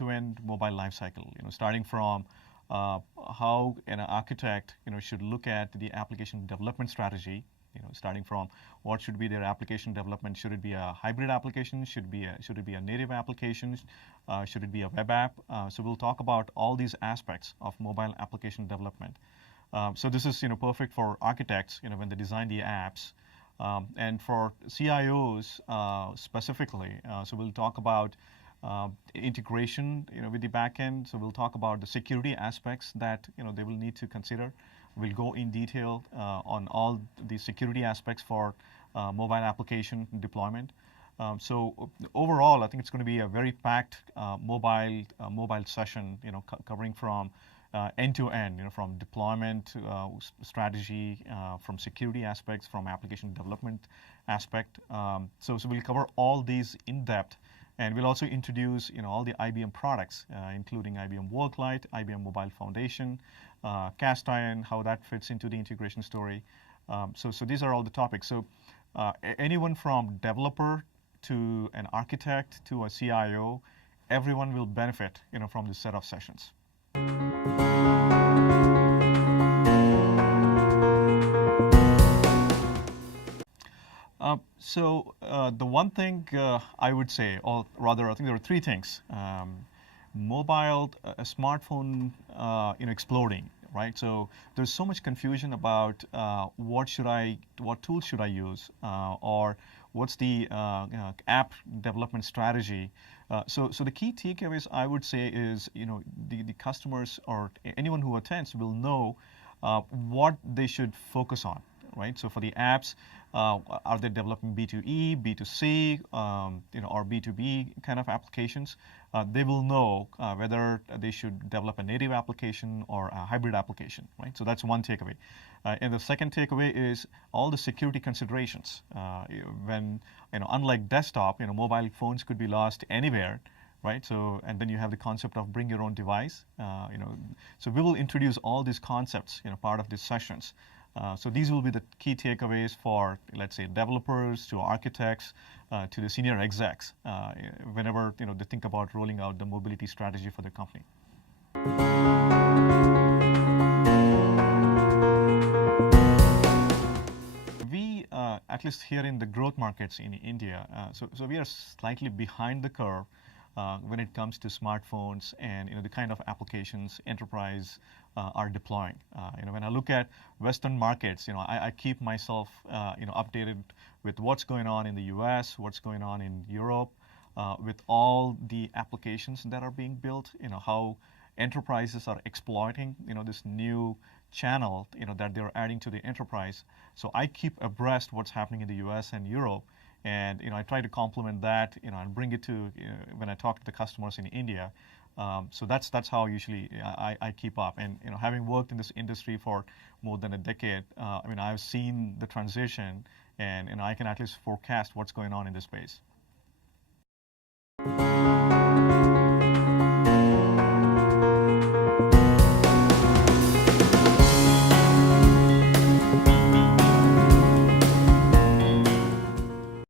end-to-end mobile lifecycle. Starting from how an architect, should look at the application development strategy. Starting from what should be their application development. Should it be a hybrid application? Should it be a native application? Should it be a web app? So we'll talk about all these aspects of mobile application development. So this is perfect for architects when they design the apps, and for CIOs specifically. So we'll talk about integration with the backend. So we'll talk about the security aspects that they will need to consider. We'll go in detail on all the security aspects for mobile application deployment. So overall, I think it's going to be a very packed mobile session, covering from end to end, from deployment strategy, from security aspects, from application development aspect. So we'll cover all these in depth, and we'll also introduce all the IBM products, including IBM Worklight, IBM Mobile Foundation, Cast Iron, how that fits into the integration story. So these are all the topics. So anyone from developer to an architect to a CIO, everyone will benefit from this set of sessions. So the one thing I would say, or rather I think there are three things. Mobile, smartphone, exploding, right? So there's so much confusion about what tools should I use, or what's the app development strategy. So the key takeaways I would say is, the customers or anyone who attends will know what they should focus on, right? So for the apps, are they developing B2E, B2C, or B2B kind of applications? They will know whether they should develop a native application or a hybrid application, right? So that's one takeaway. And the second takeaway is all the security considerations. When, unlike desktop, mobile phones could be lost anywhere, right? So, and then you have the concept of bring your own device. So we will introduce all these concepts, part of these sessions. So these will be the key takeaways for, let's say, developers to architects to the senior execs whenever they think about rolling out the mobility strategy for their company. We, at least here in the growth markets in India, so we are slightly behind the curve when it comes to smartphones and the kind of applications enterprise are deploying. When I look at Western markets, I keep myself updated with what's going on in the U.S., what's going on in Europe, with all the applications that are being built. How enterprises are exploiting this new channel that they're adding to the enterprise. So I keep abreast what's happening in the U.S. and Europe. And I try to complement that, and bring it to when I talk to the customers in India. So that's how usually I keep up. And having worked in this industry for more than a decade, I've seen the transition, and I can at least forecast what's going on in this space.